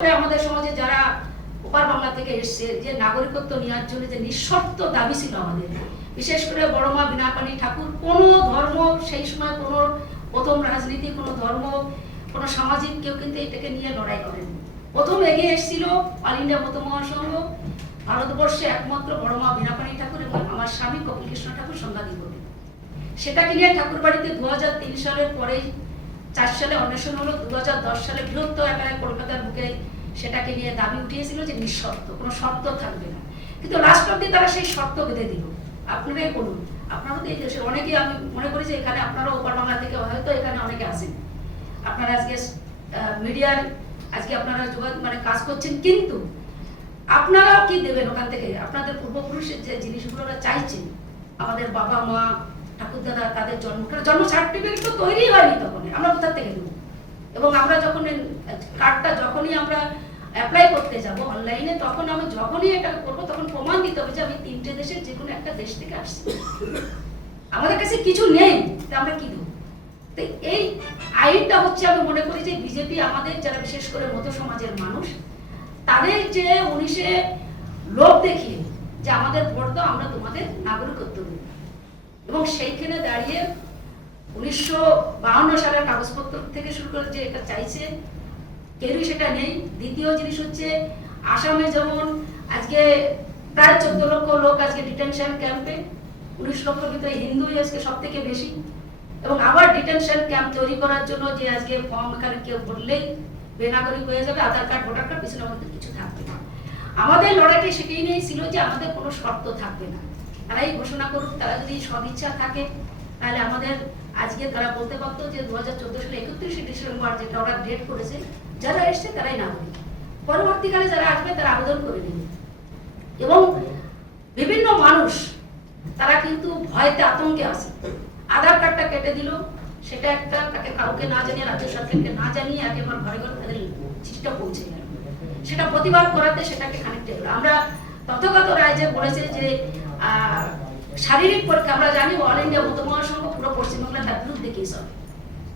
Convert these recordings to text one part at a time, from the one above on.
আমাদের সমাজে যারা ওপার বাংলা থেকে এসছে যে নাগরিকত্ব নেওয়ার জন্য যে নিঃশর্ত দাবি ছিল আমাদের, বিশেষ করে বড় মা বীণাপাণি ঠাকুর কোনো ধর্ম সেই সময় কোনো প্রথম রাজনীতি কোনো ধর্ম কোনো সামাজিক কেউ কিন্তু এটাকে নিয়ে লড়াই করেনি। প্রথম এগিয়ে এসেছিল অল ইন্ডিয়া মত মহাসংঘ, ভারতবর্ষে একমাত্র বড় মা বীণাপাণি ঠাকুর এবং আমার স্বামী কপিল কৃষ্ণ ঠাকুর সংঘাধিপতি। সেটাকে নিয়ে ঠাকুর বাড়িতে 2003 সালের পরেই 4 সালে অন্বেষণ হলো, 2010 সালে বৃহত্তর আকারে কলকাতার বুকে সেটাকে নিয়ে দাবি উঠিয়েছিল যে নিঃশর্ত, কোনো শর্ত থাকবে না। কিন্তু লাস্ট অব্দি তারা সেই শর্ত বেঁধে দিল। আপনারাই বলুন, আপনারা তো এই দেশের অনেকেই, আমি মনে করি যে এখানে আপনারা ওপার বাংলা থেকে হয়তো এখানে অনেকে আসেন, আপনারা আজকে মিডিয়ার আজকে আপনারা যোগাযোগ মানে কাজ করছেন, কিন্তু আপনারাও কি দেবেন ওখান থেকে? আপনাদের পূর্বপুরুষের যে জিনিসগুলো চাইছেন, আমাদের বাবা মা ঠাকুর দাদা তাদের জন্ম সার্টিফিকেট তো তৈরি হয়নি, তখন আমরা কোথা থেকে দেবো? এবং আমরা যখন কার্ডটা যখনই আমরা অ্যাপ্লাই করতে যাব অনলাইনে, তখন আমি যখনই এটা করবো তখন প্রমাণ দিতে হবে যে আমি 3টে দেশের যে কোনো একটা দেশ থেকে আসছি। আমাদের কাছে কিছু নেই, আমরা কি দেবো? তো এই আইনটা হচ্ছে, আমি মনে করি যে বিজেপি আমাদের যারা বিশেষ করে মতো সমাজের মানুষ, তাদের যে 19-এ লোভ দেখিয়ে যে আমাদের ভোট দাও, আমরা তোমাদের নাগরিকত্ব দেব, এবং সেইখানে দাঁড়িয়ে 1952 সালের কাগজপত্র থেকে শুরু করে যে এটা চাইছে, কেউই সেটা নেই। দ্বিতীয় জিনিস হচ্ছে, আসামে যেমন আজকে প্রায় 14 লক্ষ লোক আজকে ডিটেনশন ক্যাম্পে, 19 লক্ষের ভিতরে হিন্দুই আজকে সব থেকে বেশি, এবং আবার ডিটেনশন ক্যাম্প তৈরি করার জন্য যে আজকে ফর্ম এখানে কেউ ভরলেই বেনাগরিক হয়ে যাবে, আধার কার্ড ভোটার কার্ড, পিছনে আমাদের কিছু থাকবে না। আমাদের লড়াইটি সেটাই নিয়েই ছিল যে আমাদের কোনো শর্ত থাকবে না, তারাই ঘোষণা করুক। তারা যদি সদিচ্ছা থাকে তাহলে আমাদের আজকে তারা বলতে পারতো যে 2014 সালে 31 ডিসেম্বর যেটা ওরা ডেট করেছে, যারা এসছে তারাই নাগরিক, পরবর্তীকালে যারা আসবে তারা আবেদন করে নেবে। এবং বিভিন্ন মানুষ তারা কিন্তু ভয়তে আতঙ্কে আছে, আধার কার্ডটা কেটে দিল, সেটা একটা তাকে কাউকে না জানিয়ে, রাজ্য সরকারকে না জানিয়ে একেবারে ঘরে ঘরে তাদের চিঠিটা পৌঁছে গেল। সেটা প্রতিবাদ করাতে সেটাকে খানিকটা হলো। আমরা তথাগত রায় যে বলেছে যে শারীরিক পরীক্ষা, আমরা জানি অল ইন্ডিয়া মত মহাসংঘ পুরো পশ্চিমবাংলা তার বিরুদ্ধে কেস হবে।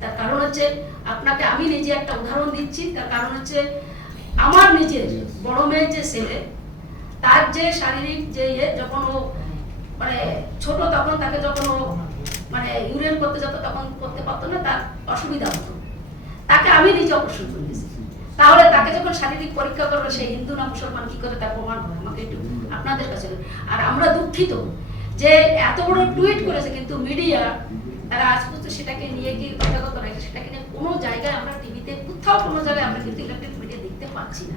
তার কারণ হচ্ছে, আপনাকে আমি নিজে একটা উদাহরণ দিচ্ছি, তার কারণ হচ্ছে আমার নিজের বড় মেয়ের যে ছেলে, তার যে শারীরিক যে যখন ও মানে ছোট, তখন তাকে যখন ও মানে ইউরিন করতে যেত তখন করতে পারতো না, তার অসুবিধা হতো, তাকে আমি নিজে অপারেশন করে দিয়েছি। তাহলে তাকে যখন শারীরিক পরীক্ষা করবে, সেই হিন্দু না মুসলমান কি করে তার প্রমাণ হবে? আমাকে একটু আপনাদের কাছে। আর আমরা দুঃখিত যে এত বড় টুইট করেছে, কিন্তু মিডিয়া তারা আজ পর্যন্ত সেটাকে নিয়ে কি তথাগত রাখে, সেটাকে নিয়ে কোনো জায়গায় আমরা টিভিতে কোথাও কোনো জায়গায় আমরা কিন্তু ইলেকট্রিক মিডিয়া দেখতে পাচ্ছি না।